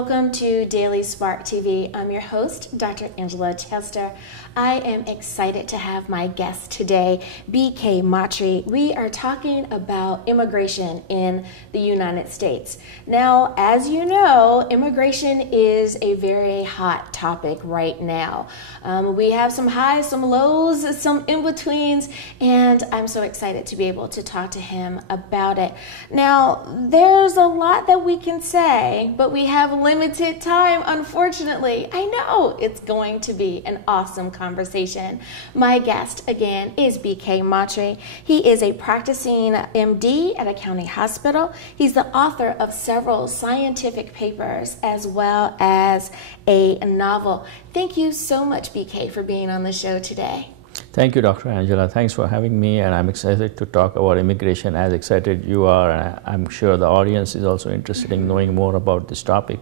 welcome to Daily Spark TV. I'm your host, Dr. Angela Chester. I am excited to have my guest today, BK Mhatre. We are talking about immigration in the United States. Now, as you know, immigration is a very hot topic right now. We have some highs, some lows, some in-betweens, and I'm so excited to be able to talk to him about it. Now, there's a lot that we can say, but we have limited time, unfortunately. I know it's going to be an awesome conversation. My guest, again, is BK Mhatre. He is a practicing MD at a county hospital. He's the author of several scientific papers as well as a novel. Thank you so much, BK, for being on the show today. Thank you, Dr. Angela. Thanks for having me, and I'm excited to talk about immigration as excited you are, and I'm sure the audience is also interested in knowing more about this topic.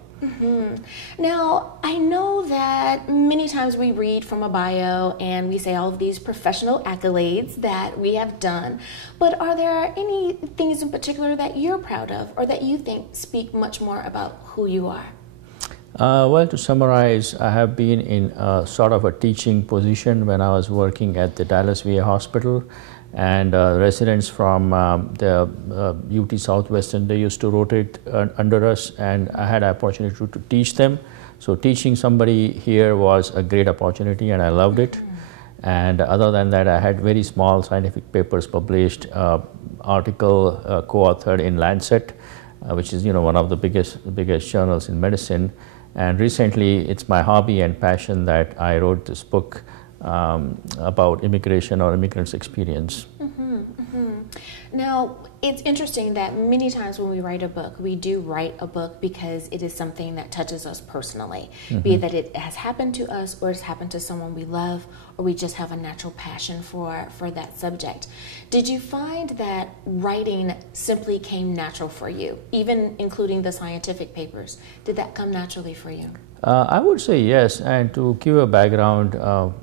Now, I know that many times we read from a bio and we say all of these professional accolades that we have done, but are there any things in particular that you're proud of or that you think speak much more about who you are? Well, to summarize, I have been in sort of a teaching position when I was working at the Dallas VA Hospital, and residents from the UT Southwestern, they used to rotate under us, and I had an opportunity to teach them. So teaching somebody here was a great opportunity, and I loved it. And other than that, I had very small scientific papers published, article co-authored in Lancet, which is one of the biggest journals in medicine. And recently, it's my hobby and passion that I wrote this book about immigration or immigrants' experience. Now, it's interesting that many times when we write a book, we do write a book because it is something that touches us personally, be it that it has happened to us or it's happened to someone we love, or we just have a natural passion for that subject. Did you find that writing simply came natural for you, even including the scientific papers? Did that come naturally for you? I would say yes, and to give a background,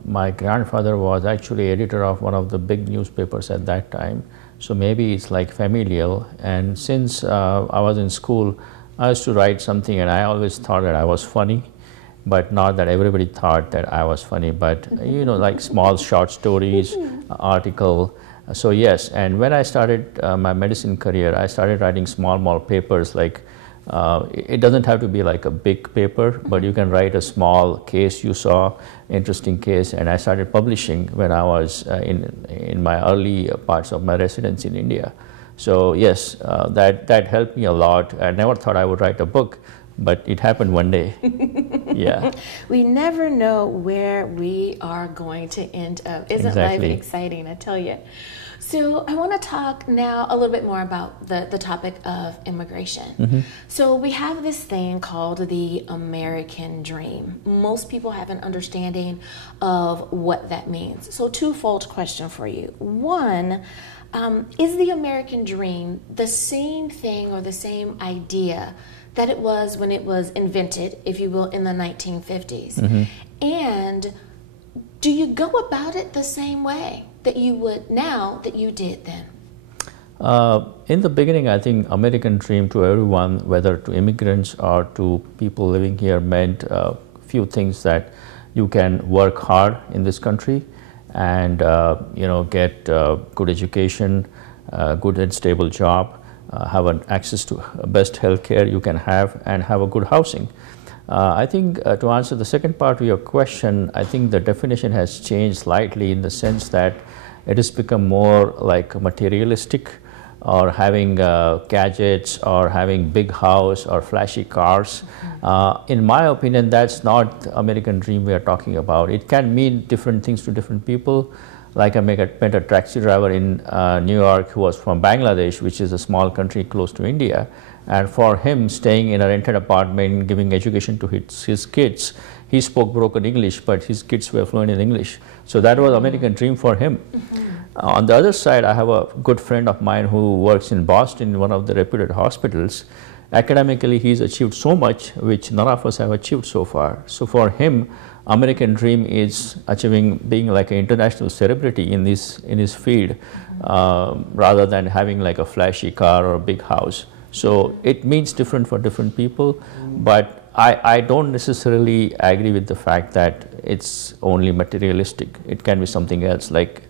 my grandfather was actually editor of one of the big newspapers at that time, so maybe it's like familial. And since I was in school, I used to write something, and I always thought that I was funny, but not that everybody thought that I was funny, but like small short stories, article. So yes, and when I started my medicine career, I started writing small papers like it doesn't have to be like a big paper, but you can write a small case you saw, interesting case, and I started publishing when I was in my early parts of my residence in India. So yes, that helped me a lot. I never thought I would write a book, but it happened one day. Yeah. We never know where we are going to end up. Isn't life exciting, I tell you? So I want to talk now a little bit more about the topic of immigration. So we have this thing called the American dream. Most people have an understanding of what that means. So twofold question for you. One, is the American dream the same thing or the same idea that it was when it was invented, if you will, in the 1950s? And do you go about it the same way that you would now that you did then? In the beginning, I think American dream to everyone, whether to immigrants or to people living here, meant a few things: that you can work hard in this country and get good education, good and stable job, have access to best health care you can have, and have a good housing. I think to answer the second part of your question, I think the definition has changed slightly in the sense that it has become more like materialistic, or having gadgets, or having big house or flashy cars. In my opinion, that's not the American dream we are talking about. It can mean different things to different people. Like I met a taxi driver in New York who was from Bangladesh, which is a small country close to India. And for him, staying in a rented apartment, giving education to his kids, he spoke broken English, but his kids were fluent in English. So that was American dream for him. On the other side, I have a good friend of mine who works in Boston in one of the reputed hospitals. Academically, he's achieved so much, which none of us have achieved so far. So for him, American dream is achieving, being like an international celebrity in his field, rather than having like a flashy car or a big house. So it means different for different people, but I don't necessarily agree with the fact that it's only materialistic. It can be something else, like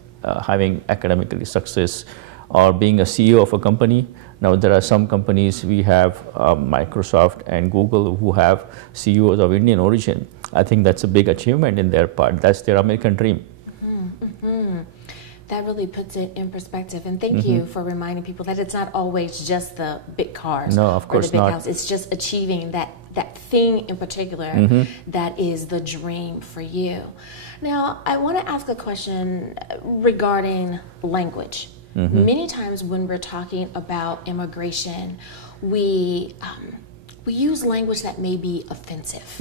having academically success or being a CEO of a company. Now, there are some companies, we have Microsoft and Google, who have CEOs of Indian origin. I think that's a big achievement in their part. That's their American dream. That really puts it in perspective. And thank you for reminding people that it's not always just the big cars No, of or course the big not. house. It's just achieving that thing in particular that is the dream for you. Now, I want to ask a question regarding language. Many times when we're talking about immigration, we use language that may be offensive.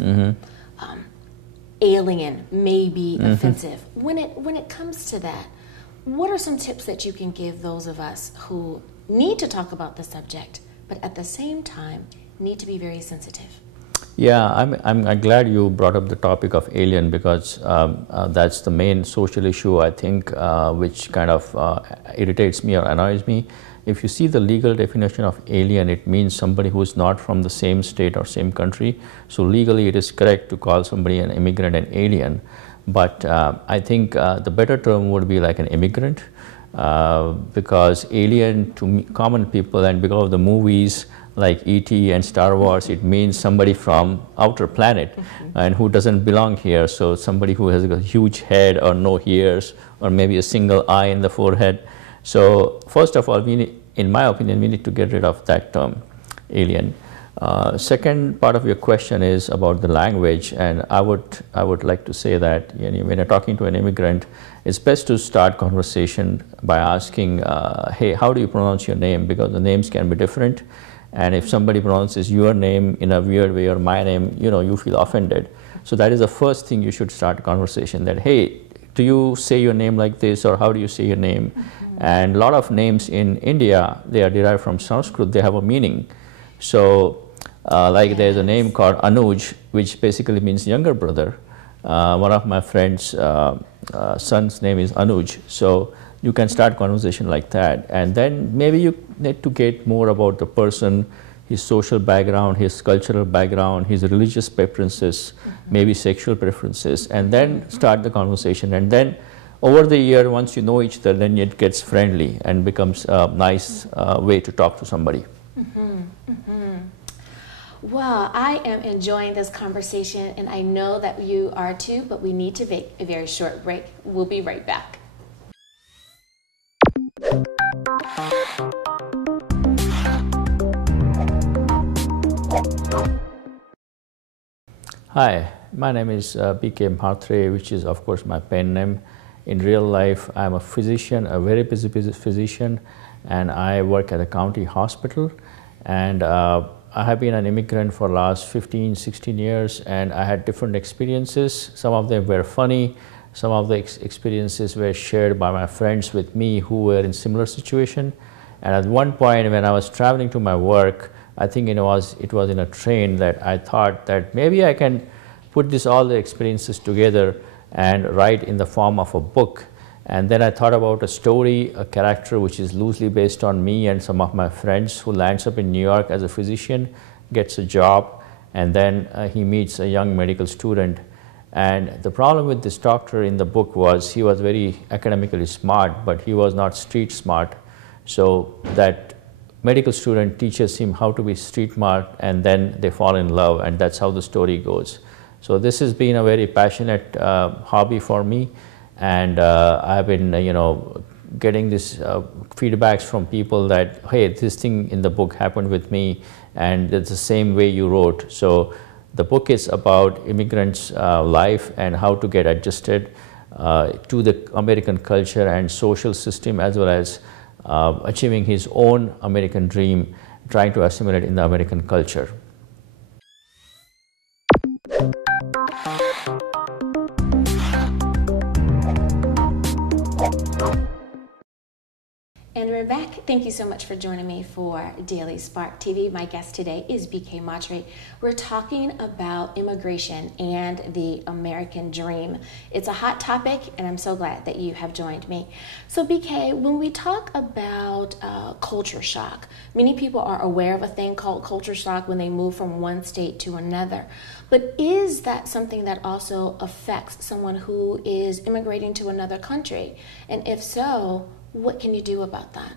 Alien may be offensive. When it comes to that, what are some tips that you can give those of us who need to talk about the subject, but at the same time need to be very sensitive? Yeah, I'm glad you brought up the topic of alien, because that's the main social issue, I think, which kind of irritates me or annoys me. If you see the legal definition of alien, it means somebody who is not from the same state or same country. So legally it is correct to call somebody an immigrant an alien. But I think the better term would be like an immigrant, because alien to common people, and because of the movies like E.T. and Star Wars, it means somebody from outer planet and who doesn't belong here. So somebody who has a huge head or no ears, or maybe a single eye in the forehead. So first of all, in my opinion, we need to get rid of that term, alien. Second part of your question is about the language, and I would like to say that when you're talking to an immigrant, it's best to start conversation by asking, hey, how do you pronounce your name? Because the names can be different, and if somebody pronounces your name in a weird way or my name, you feel offended. So that is the first thing you should start a conversation, that, hey, do you say your name like this, or how do you say your name? And a lot of names in India, they are derived from Sanskrit, they have a meaning. So like there's a name called Anuj, which basically means younger brother. One of my friend's son's name is Anuj. So you can start conversation like that. And then maybe you need to get more about the person, his social background, his cultural background, his religious preferences, maybe sexual preferences, and then start the conversation. And then over the year, once you know each other, then it gets friendly and becomes a nice way to talk to somebody. Well, I am enjoying this conversation, and I know that you are too, but we need to take a very short break. We'll be right back. Hi, my name is BK Mhatre, which is of course my pen name. In real life, I'm a physician, a very busy physician, and I work at a county hospital. And I have been an immigrant for the last 15, 16 years, and I had different experiences. Some of them were funny. Some of the experiences were shared by my friends with me who were in similar situation. And at one point when I was traveling to my work, I think it was in a train, that I thought that maybe I can put all the experiences together and write in the form of a book. And then I thought about a story, a character which is loosely based on me and some of my friends, who lands up in New York as a physician, gets a job, and then he meets a young medical student. And the problem with this doctor in the book was he was very academically smart, but he was not street smart. So that medical student teaches him how to be street smart, and then they fall in love, and that's how the story goes. So this has been a very passionate hobby for me. And I've been, getting this feedbacks from people that, hey, this thing in the book happened with me, and it's the same way you wrote. So the book is about immigrants' life and how to get adjusted to the American culture and social system, as well as achieving his own American dream, trying to assimilate in the American culture. And we're back. Thank you so much for joining me for Daily Spark TV. My guest today is BK Mhatre. We're talking about immigration and the American dream. It's a hot topic, and I'm so glad that you have joined me. So BK, when we talk about culture shock, many people are aware of a thing called culture shock when they move from one state to another. But is that something that also affects someone who is immigrating to another country? And if so, what can you do about that?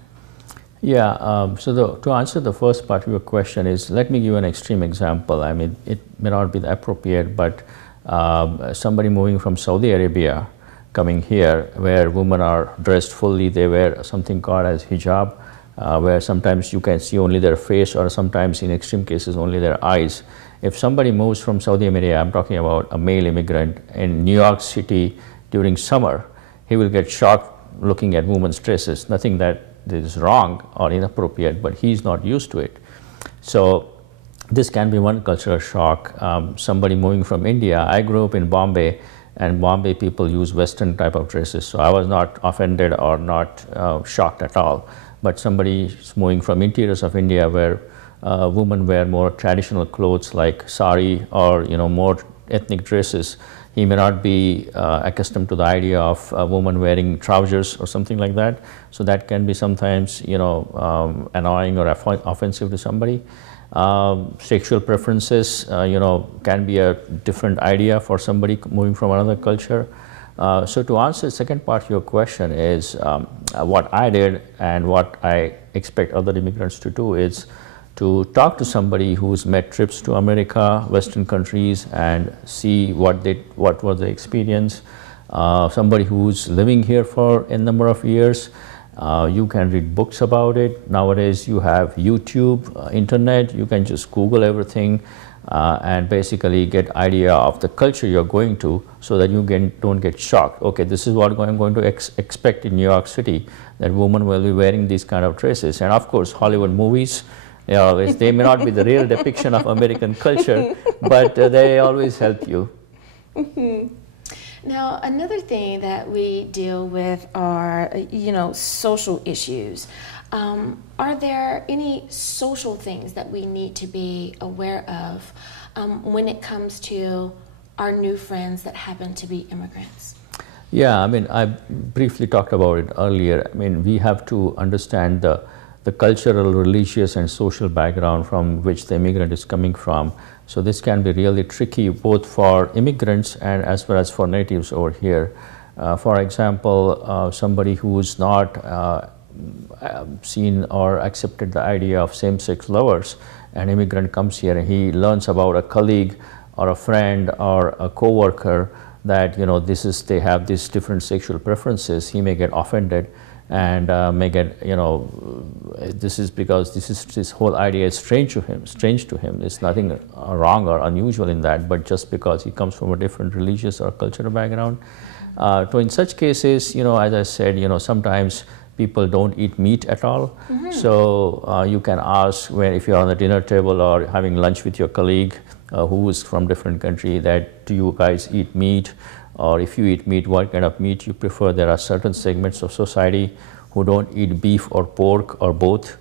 Yeah, to answer the first part of your question is, let me give you an extreme example. I mean, it may not be appropriate, but somebody moving from Saudi Arabia coming here, where women are dressed fully, they wear something called as hijab, where sometimes you can see only their face, or sometimes in extreme cases only their eyes. If somebody moves from Saudi Arabia, I'm talking about a male immigrant in New York City during summer, he will get shocked looking at women's dresses. Nothing that is wrong or inappropriate, but he's not used to it. So this can be one cultural shock. Somebody moving from India, I grew up in Bombay, and Bombay people use Western type of dresses, so I was not offended or not shocked at all. But somebody moving from interiors of India, where women wear more traditional clothes like sari or more ethnic dresses, he may not be accustomed to the idea of a woman wearing trousers or something like that. So that can be sometimes annoying or offensive to somebody. Sexual preferences can be a different idea for somebody moving from another culture. So to answer the second part of your question is what I did and what I expect other immigrants to do is to talk to somebody who's made trips to America, Western countries, and see what was the experience. Somebody who's living here for a number of years, you can read books about it. Nowadays you have YouTube, internet, you can just Google everything and basically get idea of the culture you're going to, so that you don't get shocked. Okay, this is what I'm going to expect in New York City, that women will be wearing these kind of dresses. And of course, Hollywood movies, they may not be the real depiction of American culture, but they always help you. Mm-hmm. Now, another thing that we deal with are, social issues. Are there any social things that we need to be aware of when it comes to our new friends that happen to be immigrants? Yeah, I mean, I briefly talked about it earlier. I mean, we have to understand the cultural, religious, and social background from which the immigrant is coming from. So this can be really tricky both for immigrants and as well as for natives over here. For example, somebody who's not seen or accepted the idea of same-sex lovers, an immigrant comes here and he learns about a colleague or a friend or a co-worker that they have these different sexual preferences, he may get offended and may get this is because this whole idea is strange to him. There's nothing wrong or unusual in that, but just because he comes from a different religious or cultural background. So in such cases, as I said, sometimes people don't eat meat at all. Mm-hmm. So you can ask, if you're on the dinner table or having lunch with your colleague who is from different country, that do you guys eat meat? Or if you eat meat, what kind of meat you prefer? There are certain segments of society who don't eat beef or pork or both.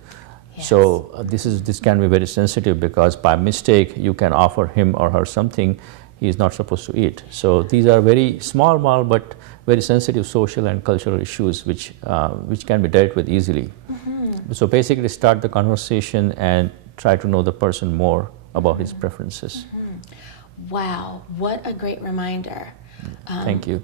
Yes. So this can be very sensitive, because by mistake you can offer him or her something he is not supposed to eat. So these are very small but very sensitive social and cultural issues which can be dealt with easily. Mm-hmm. So basically start the conversation and try to know the person more about his preferences. Mm-hmm. Wow, what a great reminder. Thank you.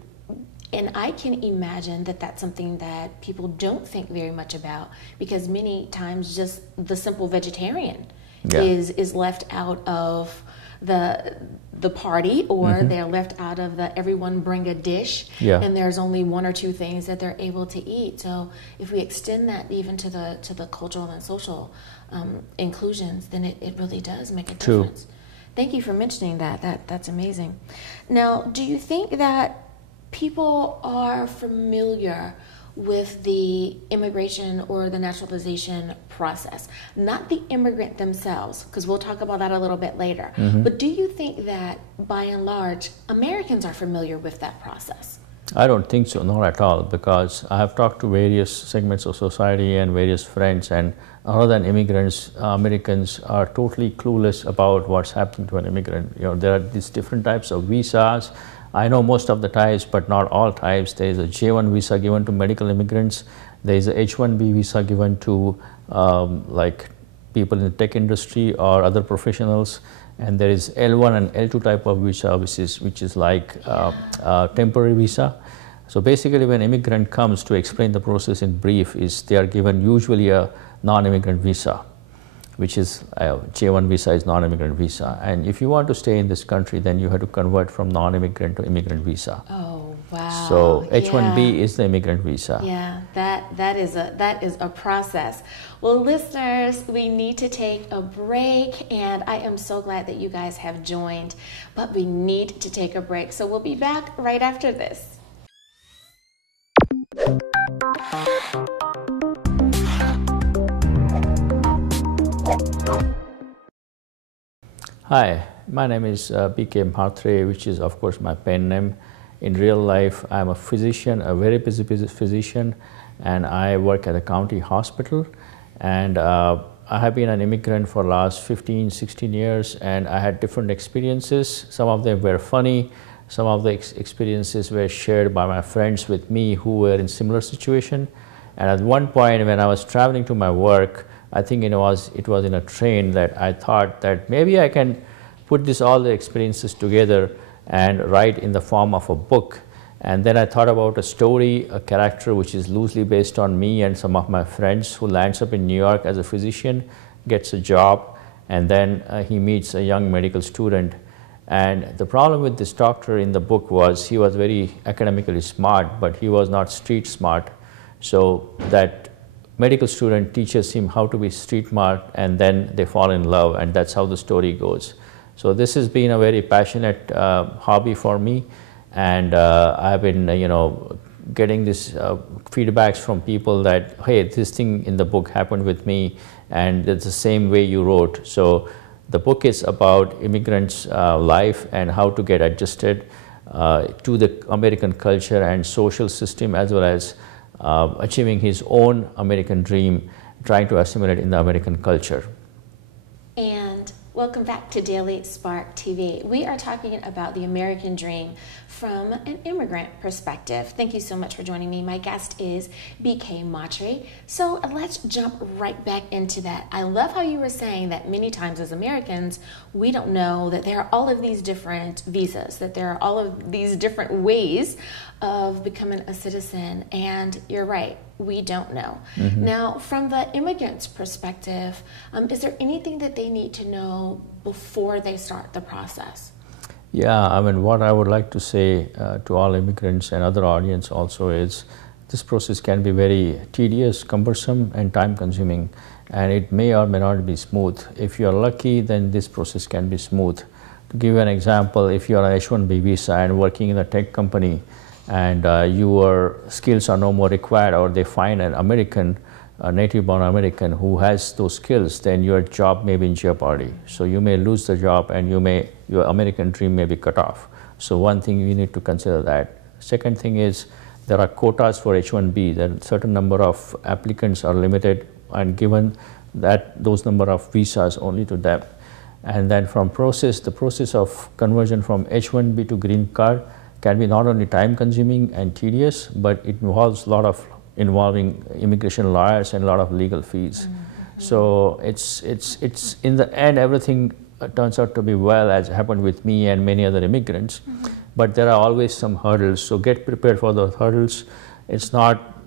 And I can imagine that that's something that people don't think very much about, because many times just the simple vegetarian is left out of the party, or mm-hmm. they're left out of the everyone bring a dish, and there's only one or two things that they're able to eat. So if we extend that even to the cultural and social inclusions, then it really does make a difference. Thank you for mentioning that. That's amazing. Now, do you think that people are familiar with the immigration or the naturalization process? Not the immigrant themselves, because we'll talk about that a little bit later. Mm-hmm. But do you think that, by and large, Americans are familiar with that process? I don't think so, not at all, because I have talked to various segments of society and various friends, and other than immigrants, Americans are totally clueless about what's happening to an immigrant. There are these different types of visas. I know most of the types, but not all types. There is a J1 visa given to medical immigrants. There is a H1B visa given to like people in the tech industry or other professionals. And there is L1 and L2 type of visa, which is like temporary visa. So basically, when an immigrant comes, to explain the process in brief, they are given usually a non-immigrant visa, which is J1 visa is non-immigrant visa. And if you want to stay in this country, then you have to convert from non-immigrant to immigrant visa. Oh, wow. So H1B is the immigrant visa. Yeah, that is a process. Well, listeners, we need to take a break, and I am so glad that you guys have joined, but we need to take a break. So we'll be back right after this. Hi, my name is BK Mhatre, which is of course my pen name. In real life, I'm a physician, a very busy physician, and I work at a county hospital. And I have been an immigrant for the last 15, 16 years, and I had different experiences. Some of them were funny. Some of the experiences were shared by my friends with me who were in similar situation. And at one point when I was traveling to my work, I think it was in a train, that I thought that maybe I can put all the experiences together and write in the form of a book. And then I thought about a story, a character which is loosely based on me and some of my friends, who lands up in New York as a physician, gets a job, and then he meets a young medical student. And the problem with this doctor in the book was he was very academically smart, but he was not street smart. So that medical student teaches him how to be street smart, and then they fall in love, and that's how the story goes. So this has been a very passionate hobby for me, and I've been getting this feedbacks from people that, hey, this thing in the book happened with me, and it's the same way you wrote. So the book is about immigrants' life and how to get adjusted to the American culture and social system, as well as achieving his own American dream, trying to assimilate in the American culture. And welcome back to Daily Spark TV. We are talking about the American dream from an immigrant perspective. Thank you so much for joining me. My guest is BK Mhatre. So let's jump right back into that. I love how you were saying that many times as Americans, we don't know that there are all of these different visas, that there are all of these different ways of becoming a citizen. And you're right, we don't know. Mm-hmm. Now, from the immigrant's perspective, is there anything that they need to know before they start the process? Yeah, I mean, what I would like to say to all immigrants and other audience also is this process can be very tedious, cumbersome, and time-consuming, and it may or may not be smooth. If you are lucky, then this process can be smooth. To give you an example, if you are on H1B visa and working in a tech company, and your skills are no more required, or they find an American, a native-born American who has those skills, then your job may be in jeopardy. So you may lose the job, and your American dream may be cut off. So one thing you need to consider that. Second thing is, there are quotas for H1B. There are a certain number of applicants are limited and given that those number of visas only to them. And then the process of conversion from H1B to green card can be not only time consuming and tedious, but it involves a lot of involving immigration lawyers and a lot of legal fees. Mm-hmm. So it's in the end, everything turns out to be well, as happened with me and many other immigrants. Mm-hmm. But there are always some hurdles, so get prepared for those hurdles. It's not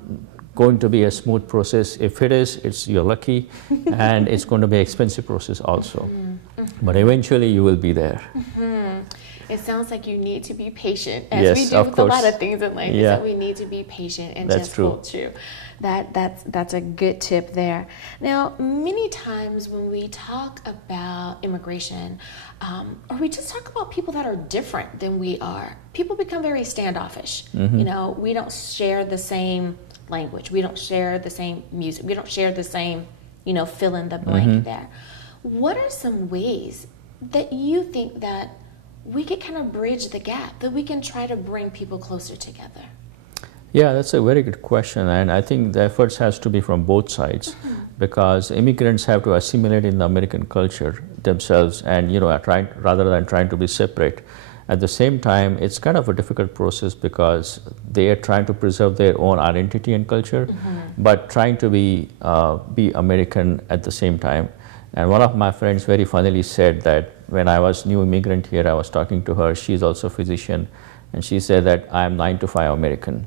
going to be a smooth process. If it is, you're lucky, and it's going to be an expensive process also. Mm-hmm. But eventually you will be there. Mm-hmm. It sounds like you need to be patient, as we do with a lot of things in life. Yeah. That we need to be patient and just hold true. That's a good tip there. Now, many times when we talk about immigration, or we just talk about people that are different than we are, people become very standoffish. Mm-hmm. We don't share the same language. We don't share the same music. We don't share the same, fill in the blank. Mm-hmm. There. What are some ways that you think that we could kind of bridge the gap, that we can try to bring people closer together? Yeah, that's a very good question, and I think the efforts has to be from both sides, because immigrants have to assimilate in the American culture themselves, and rather than trying to be separate. At the same time, it's kind of a difficult process because they are trying to preserve their own identity and culture, but trying to be American at the same time. And one of my friends very funnily said that when I was new immigrant here, I was talking to her. She's also a physician, and she said that I'm 9 to 5 American.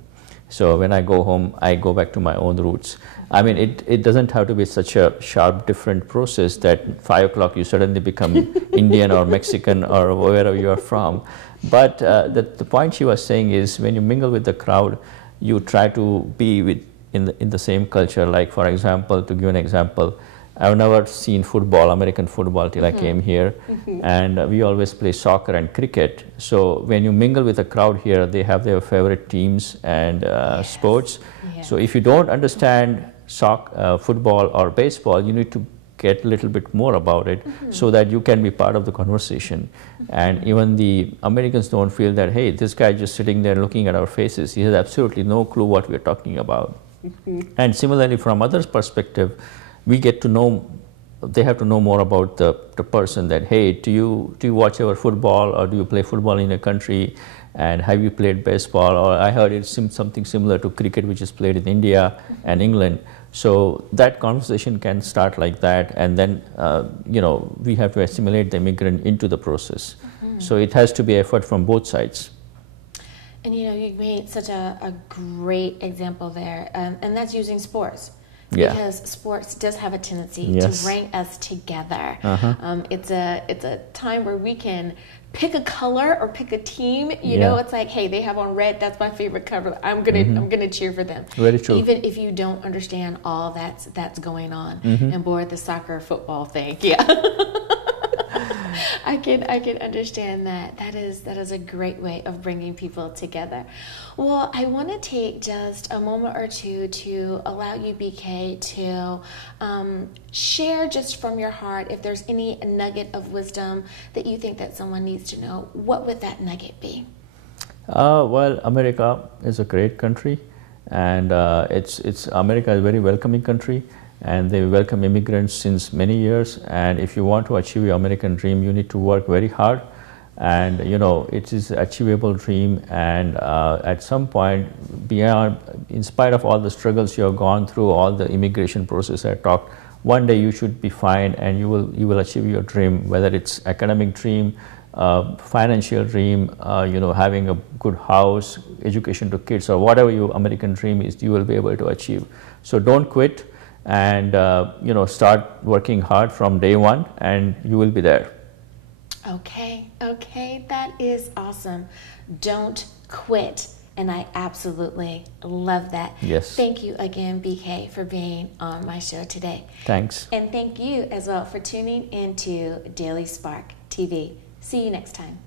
So when I go home, I go back to my own roots. I mean, it doesn't have to be such a sharp, different process that 5 o'clock you suddenly become Indian or Mexican or wherever you are from. But the point she was saying is when you mingle with the crowd, you try to be in the same culture. Like, for example, to give an example, I've never seen football, American football, till I came here. And we always play soccer and cricket. So when you mingle with the crowd here, they have their favorite teams and sports. Yeah. So if you don't understand football or baseball, you need to get a little bit more about it so that you can be part of the conversation. And even the Americans don't feel that, hey, this guy just sitting there looking at our faces. He has absolutely no clue what we're talking about. And similarly, from others' perspective, we get to know, they have to know more about the person, that, hey, do you watch our football, or do you play football in a country, and have you played baseball? Or I heard it's something similar to cricket, which is played in India and England. So that conversation can start like that, and then we have to assimilate the immigrant into the process. So it has to be effort from both sides. And you made such a great example there, and that's using sports. Yeah. Because sports does have a tendency to bring us together. It's a time where we can pick a color or pick a team. You know, it's like, hey, they have on red. That's my favorite color. I'm gonna cheer for them. Very true. Even if you don't understand all that's going on. And boy, the soccer football thing, yeah. I can understand that. That is a great way of bringing people together. Well, I want to take just a moment or two to allow you, BK, to share just from your heart, if there's any nugget of wisdom that you think that someone needs to know. What would that nugget be? Well, America is a great country, and America is a very welcoming country. And they welcome immigrants since many years. And if you want to achieve your American dream, you need to work very hard. And it is an achievable dream. And at some point, in spite of all the struggles you have gone through, all the immigration process I talked, one day you should be fine, and you will achieve your dream, whether it's academic dream, financial dream, having a good house, education to kids, or whatever your American dream is, you will be able to achieve. So don't quit. And start working hard from day one, and you will be there. Okay, that is awesome. Don't quit, and I absolutely love that. Yes. Thank you again, BK, for being on my show today. Thanks. And thank you as well for tuning into Daily Spark TV. See you next time.